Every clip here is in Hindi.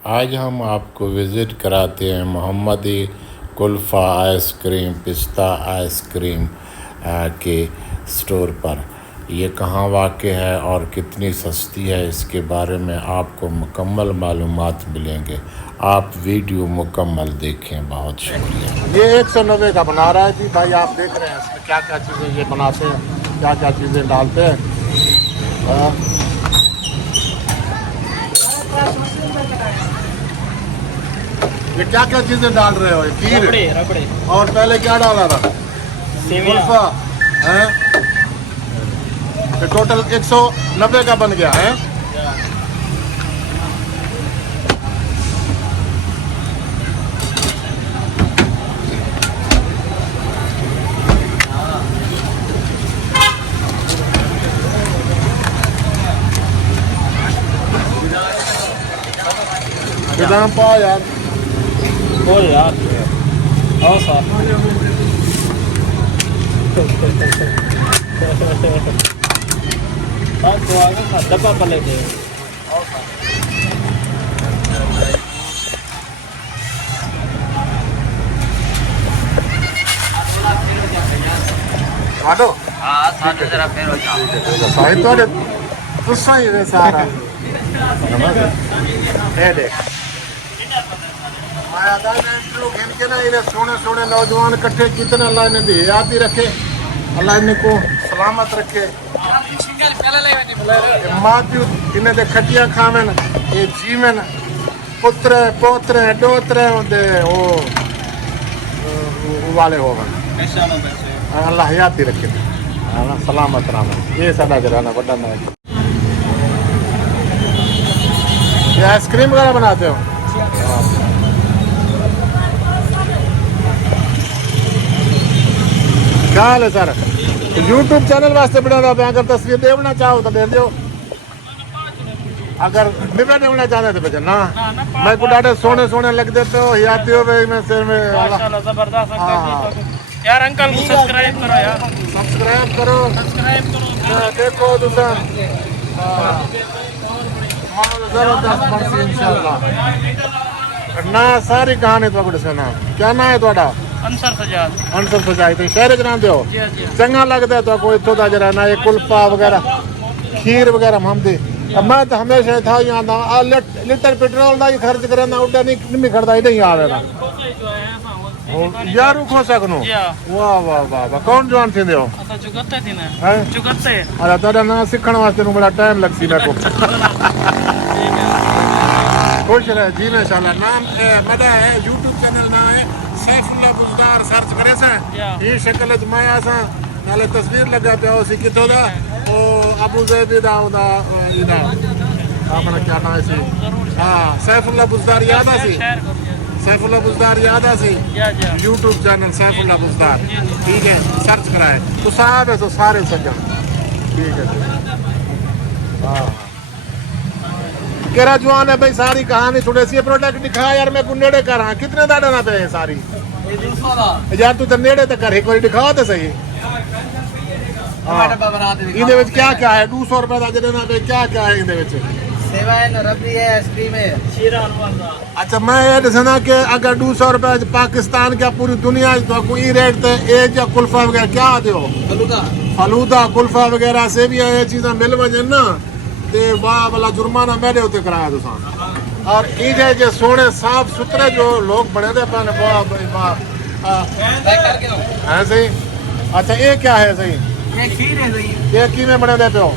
आज हम आपको विज़िट कराते हैं मोहम्मदी कुल्फ़ा आइसक्रीम पिस्ता आइसक्रीम के स्टोर पर। ये कहाँ वाक़ है और कितनी सस्ती है, इसके बारे में आपको मुकम्मल मालूमात मिलेंगे। आप वीडियो मुकम्मल देखें। बहुत शुक्रिया। ये 190 का बना रहा है जी भाई, आप देख रहे हैं इसमें क्या क्या चीज़ें ये बनाते हैं, क्या क्या चीज़ें डालते हैं। ये क्या क्या चीज़ें डाल रहे हो? खीर रबड़े और पहले क्या डाला था? कुल्फा है। ये टोटल 190 का बन गया है। दाम पाओ यार, बोल यार। आओ साहब। तो आगे का डब्बा पले दे। आटो हाँ साथ जरा फेर हो जा। साहित्य वाले तुस्सा ही है सारा। ये देख माया दा ने इंटरव्यू खेल के ना, ये सोने सोने नौजवान इकट्ठे कितने अल्लाह ने दी याद ही रखे, अल्लाह इनको सलामत रखे। माध्यु इन्हें दे खटिया खावन, ये जीवन पुत्र पोत्र डोत्र होंदे ओ वाले होवन। अल्लाह हयात ही रखे, सलामत रहना। ये साडा जराना बड़ा ना। ये आइसक्रीम वगैरह बनाते हो? क्या हाल है सर? यूट्यूब चैनल वास्ते बना था, अगर तस्वीर देना चाहो तो दे दो, अगर निभे देना चाहते तो भेजना। मैं को डाटे सोने सोने लग देते हो, याद हो भाई मैं सिर में माशाल्लाह जबरदस्त अंकल जी। यार अंकल को सब्सक्राइब करो यार, सब्सक्राइब करो, सब्सक्राइब करो। देखो दूसरा जबरदस्त बनसी इंशाल्लाह ना। सारी कहानी तो सुना। क्या ना है थोड़ा? अंसर सजाद। अंसर सजाई तो शहर च रहिंदे हो? चंगा लगता है तो कोई इत्थों दा जरा ना, ये कुल्फा वगैरह खीर वगैरह हमदे। मैं तो हमेशा था यहाँ था लीटर पेट्रोल का ही खर्च करना, उड़ा नहीं खड़ता ही नहीं आवेगा यार। खो सकनो। वाह वाह वाह वाह। कौन जवान थी हो? चुगत्ते थी ना। हैं? चुगत्ते। अरे तेरा ना सीखने वास्ते नु बड़ा टाइम लगसी मेरे को। खुश रहे जी इंशाल्लाह। नाम मेरा है यूट्यूब चैनल ना है सैफुल्लाह बुज़दार, सर्च करे से ये शक्ल च मैं आसा नाले तस्वीर लगा पे उसी कितो दा ओ अबू ज़ैद दा ओदा इदा अपना क्या नाम है सी? हां सैफुल्लाह बुज़दार याद आसी? सैफुल्लाह बुज़दार याद आसी? यूट्यूब चैनल सैफुल्लाह बुज़दार, ठीक है, सर्च कराए तो साहब है तो सारे सज्जन, ठीक है। हां केरा जवान है भाई, सारी कहानी सुने सी। प्रोडक्ट दिखा यार, मैं को नेड़े कर रहा। कितने दाड़े ना पे है सारी? ये 200 दा यार तू तो नेड़े तक कर, एक बार दिखा तो सही। डब्बा बना दे। इहदे विच क्या क्या है? 200 रुपए दा जड़े ना पे क्या क्या है इहदे विच? सेवा है, रबड़ी है, आइसक्रीम है, शीरा हलवा। अच्छा मैं ये दसना कि अगर 200 रुपए पाकिस्तान क्या पूरी दुनिया तो कोई रेट ते ए या कुल्फा वगैरह क्या आते हो? फलूदा कुल्फा वगैरह से भी ये चीज़ें मिल वजन ना ते वाह वाला जुर्माना मेरे उत्ते कराया तुसा। और इधे जे सोने साफ सुथरे जो लोग बने थे पाने, वाह भाई वाह। है सही? अच्छा ये क्या है सही? ये खीर है सही। ये की में बने थे पे हो?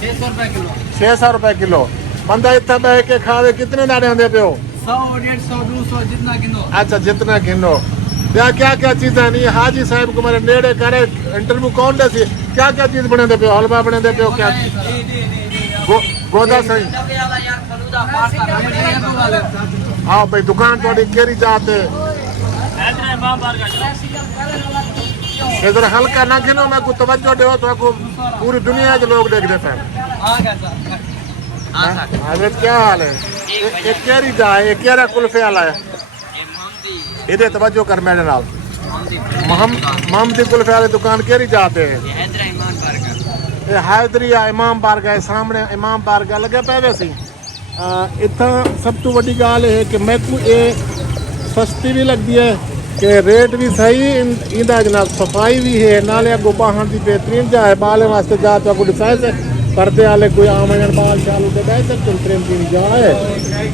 600 रुपए किलो। 600 रुपए किलो। बंदा इतना बह के खावे कितने दाने होंगे पे हो? 100, 150, 200 जितना किलो। अच्छा जितना किलो। या क्या क्या चीजें नहीं? हाजी साहब को मेरे नेड़े करे इंटरव्यू कौन दे सी? क्या क्या चीज बने दे पे हो? हलवा बने दे पे हो? क्या गोदा सही? हाँ भाई दुकान थोड़ी केरी जाते इधर हल्का ना गिनो, मैं को तवज्जो दो तो को पूरी दुनिया के लोग देख देते हैं। हां क्या हाल है? एक केरी जाए, एक केरा कुल्फे वाला है। इधर तवज्जो कर मेरे नाल। मोहम्मदी कुल्फे वाली दुकान केरी जाते हैं? ये हैदरी इमाम बारगाह सामने इमाम बारगाह लगे पे वैसी इतना सब तो वड्डी गाल है कि मैं को ये सस्ती भी लगती है कि रेट भी सही इंदा जनाब सफाई भी है नाले अगो बाहर की बेहतरीन जा है बाले वास्ते जा तो अगो डिसाइज है पर्दे वाले कोई आम बाल चालू के बह सकते प्रेम की जा है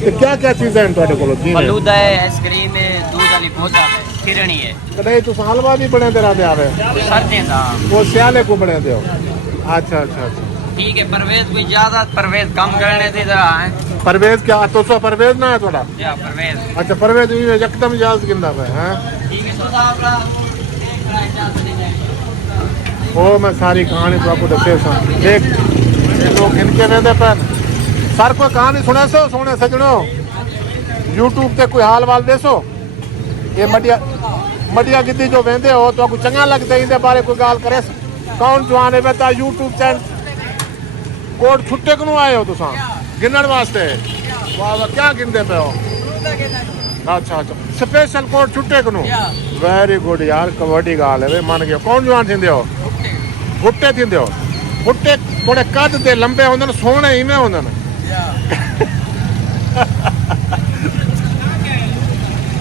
तो क्या क्या चीज़ें हैं ਤੁਹਾਡੇ ਕੋਲ जी फलूदा है आइसक्रीम है दूध वाली बोतल है खिरणी है कदे तो हलवा भी बने दे रहा है सर्दियों का वो स्याले को बने दे अच्छा अच्छा अच्छा ठीक है परवेज कोई ज्यादा परवेज कम करने से जरा है परवेज क्या तो सो परवेज ना है थोड़ा या परवेज अच्छा परवेज हुई है एकदम जाज गिंदा पे हैं ठीक है सौदा आपका वो मैं सारी कहानी तो आपको दसे सा एक ये लोग इनके रहते पर सर कोई कहानी सुने सो सोने सजनो यूट्यूब पे कोई हाल वाल देसो ये मटिया गिद्दी जो वेंदे हो तो आपको चंगा लगता है इनके बारे कोई गाल करे कौन जवान है बेटा यूट्यूब चैनल कोड छुट्टे को आए हो तुसा गिनण वास्ते वाह वाह क्या गिनते पे हो अच्छा अच्छा स्पेशल कोड छुट्टे को वेरी गुड यार कबड्डी गाल है मान गयो कौन जवान थींदे हो भुट्टे थींदे हो भुट्टे थोड़े कद ते लंबे होंदे न सोहणे इवें होंदे न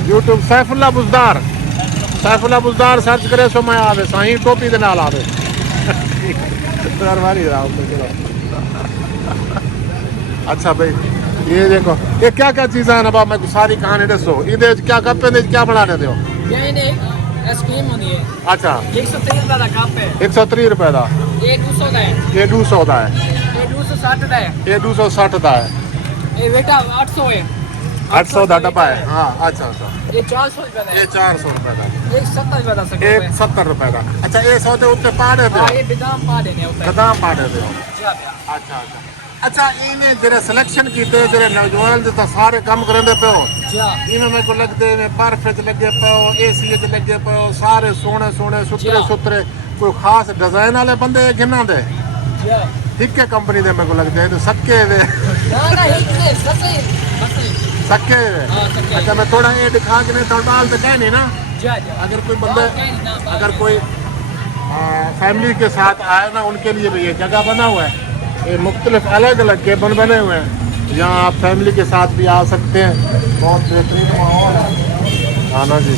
यूट्यूब सैफुल्ला बुज़दार सर्च करे सो मैं आवे साईं टोपी दे नाल आवे अच्छा भाई ये देखो ये क्या क्या चीज़ है ना बाबा मैं सारी कहानी दसो ये क्या कप है क्या बना देते हो ये आइसक्रीम होनी है अच्छा 130 रुपए का कप है 130 रुपए का ये 200 का है ये 200 का है ये 260 का है ये 260 का है ये बेटा 800 है 800 का डब्बा है हाँ अच्छा अच्छा ये 400 रुपए का है ये 400 रुपए का ये 70 रुपए का सकते एक 70 रुपए का अच्छा ये सौदे उत्ते पा देते हो हां ये बादाम पा देने होता है बादाम पा देते हो जी अच्छा अच्छा अच्छा इन्हें जरे सिलेक्शन कीते जरे नौजवान जो सारे काम करंदे पे हो इन्हें मेरे को लगते हैं बर्फ च लगे पे हो एसी च लगे पे हो सारे सोने सोने सुथरे सुथरे कोई खास डिजाइन वाले बंदे गिना दे ठीक है कंपनी दे मेरे को लगते हैं तो सक्के दे सक्के अच्छा मैं थोड़ा ये दिखा के नहीं तो डाल तो कह नहीं ना अगर कोई बंदे अगर कोई फैमिली के साथ आए ना उनके लिए भी ये जगह बना हुआ है ये मुख्तलिफ अलग अलग केबन बने हुए हैं यहाँ आप फैमिली के साथ भी आ सकते हैं बहुत बेहतरीन माहौल है हाँ ना जी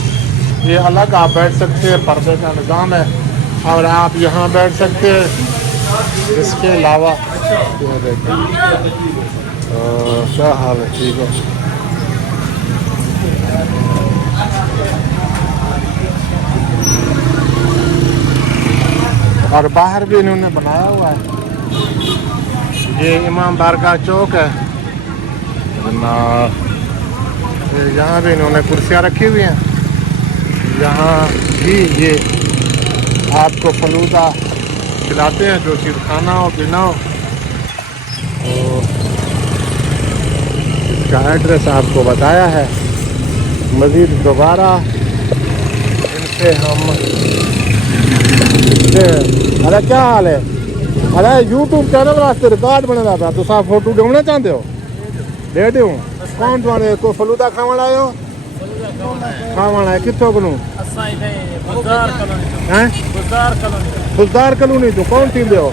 ये अलग आप बैठ सकते हैं पर्दे का निज़ाम है और आप यहाँ बैठ सकते हैं इसके अलावा ये देखें क्या हाल है ठीक है और बाहर भी इन्होंने बनाया हुआ है ये इमाम बारगाह चौक है ना यहाँ भी इन्होंने कुर्सियाँ रखी हुई हैं यहाँ भी ये आपको फलूदा खिलाते हैं जो चीज़ खाना हो पीना हो तो इसका एड्रेस आपको बताया है मज़ीद दोबारा इनसे हम अरे क्या हाल है अरे यूट्यूब चैनल वास्ते रिकॉर्ड बने था तो आप फोटो ढूंढना चाहते हो दे दूँ कौन तुम्हारे को फलूदा खावण आयो खावण है कितों को बुज़दार कलोनी तो कौन थी हो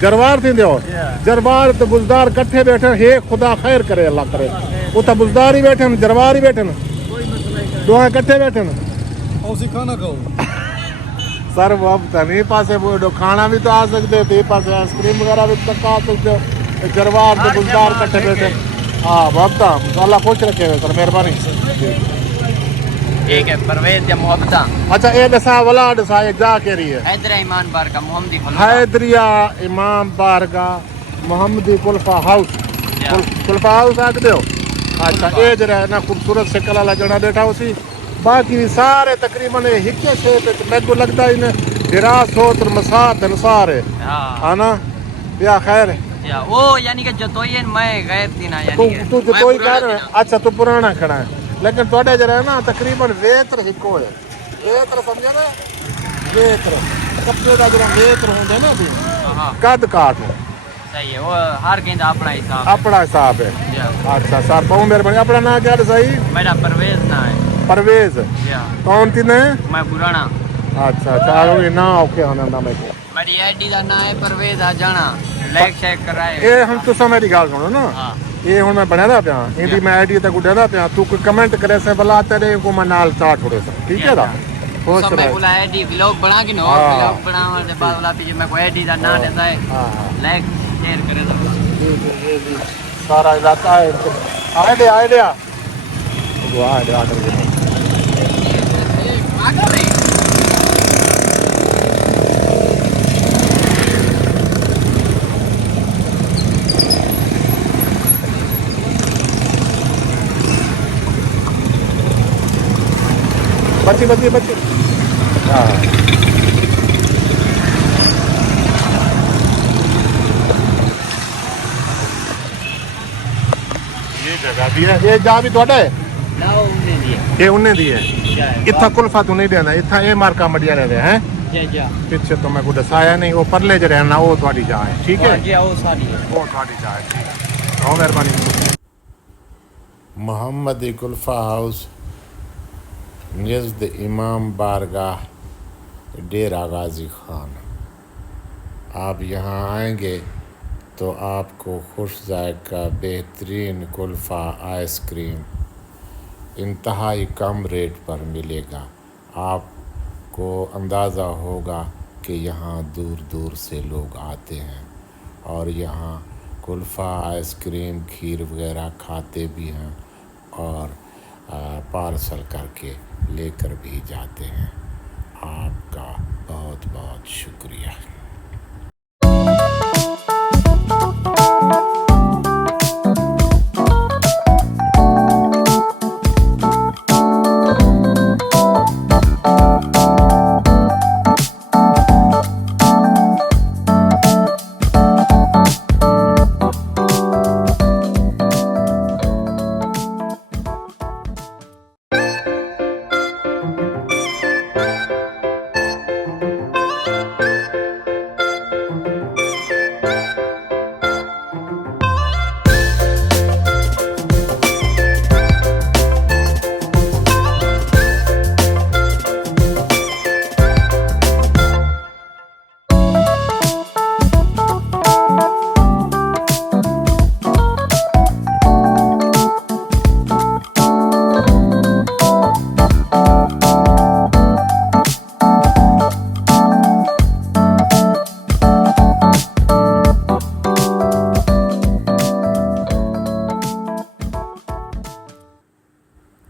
जरवार थी हो जरवार तो बुज़दार कट्ठे बैठे हे खुदा खैर करे अल्लाह करे वो तो बुज़दार ही बैठे जरवार ही बैठे दो कट्ठे बैठे खाना खाओ सर वो अब तनी पासे वो खाना भी तो आ सकते थे पास आइसक्रीम वगैरह भी तक आ सकते हो जरवार तो बुज़दार कट्ठे बैठे हाँ वक्त अल्लाह खुश रखे हुए सर मेहरबानी ठीक है परवेज या मोहब्बत अच्छा ये दसा वाला दसा ये जा के रही है हैदरा ईमान बार का मोहम्मदी हैदरिया इमाम बारगाह मोहम्मदी कुल्फा हाउस कुल्फा हाउस आखते हो अच्छा ये जरा ना खूबसूरत शक्ल वाला जना बैठा उसी बाकी सारे तकरीबन हिक्के से मेरे को लगता है इन्हें हिरास हो तो मसाद अनुसार है हाँ ना या खैर या वो यानी कि जतोई मैं गैर थी ना यानी तू जतोई कह रहा है अच्छा तू पुराना खड़ा है लेकिन थोड़े जरा है ना तकरीबन वेत्र हिको है वेत्र समझे ना वेत्र कपड़े का जरा वेत्र होंगे ना अभी कद काट सही है वो हर कहीं अपना हिसाब है अच्छा सर बहुत मेहरबानी अपना नाम क्या सही मेरा परवेज ना है परवेज कौन थी ने मैं पुराना अच्छा अच्छा आगे ना ओके आनंद मेरे को मेरी आईडी का नाम है परवेज आ जाना ब्लैक चेक कराए ਇਹ ਹੁਣ ਤੁਸੀਂ ਮੇਰੀ ਗੱਲ ਸੁਣੋ ਨਾ हाँ ਇਹ ਹੁਣ ਮੈਂ ਬਣਾਦਾ ਪਿਆ ਇਹਦੀ ਮੈਂ ਆਈਡੀ ਤੇ ਗੁੱਡਦਾ ਪਿਆ ਤੂੰ ਕੋਈ ਕਮੈਂਟ ਕਰੇ ਸੇ ਬਲਾ ਤੇਰੇ ਕੋ ਮੈਂ ਨਾਲ ਚਾਟ ਥੋੜੇ ਸੇ ਠੀਕ ਹੈ ਦਾ ਖੁਸ਼ सब मैं ਰਹਿ बोला एडी व्लॉग बना के नो हाँ। व्लॉग बनाने के बाद वाला पीछे मैं को एडी का नाम देता है ਹਾਂ लाइक शेयर करे तो सारा इलाका है आए दे वो आए दे आकर के बच्ची हाँ ये जगह भी है ये जा भी थोड़ा है ना उन्हें दिया ये उन्हें दी है क्या है इतना कुल्फा तू नहीं देना इतना ये मार्का मडिया रहते हैं जा जा पिछे तो मैं को दसाया नहीं वो परले च रहना वो थोड़ी जा है ठीक है जा वो सारी है वो थोड़ी जा है ठीक है बहुत मेहरबानी मोहम्मदी कुल्फ़ा हाउस नज़द इमाम बारगाह डेरा गाजी खान। आप यहाँ आएंगे तो आपको खुश जायका बेहतरीन कुल्फ़ा आइसक्रीम इंतहाई कम रेट पर मिलेगा। आपको अंदाज़ा होगा कि यहाँ दूर दूर से लोग आते हैं और यहाँ कुल्फ़ा आइसक्रीम खीर वगैरह खाते भी हैं और पार्सल करके लेकर भी जाते हैं। आपका बहुत बहुत शुक्रिया।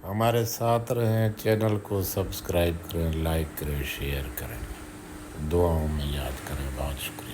हमारे साथ रहें, चैनल को सब्सक्राइब करें, लाइक करें, शेयर करें, दुआओं में याद करें। बहुत शुक्रिया।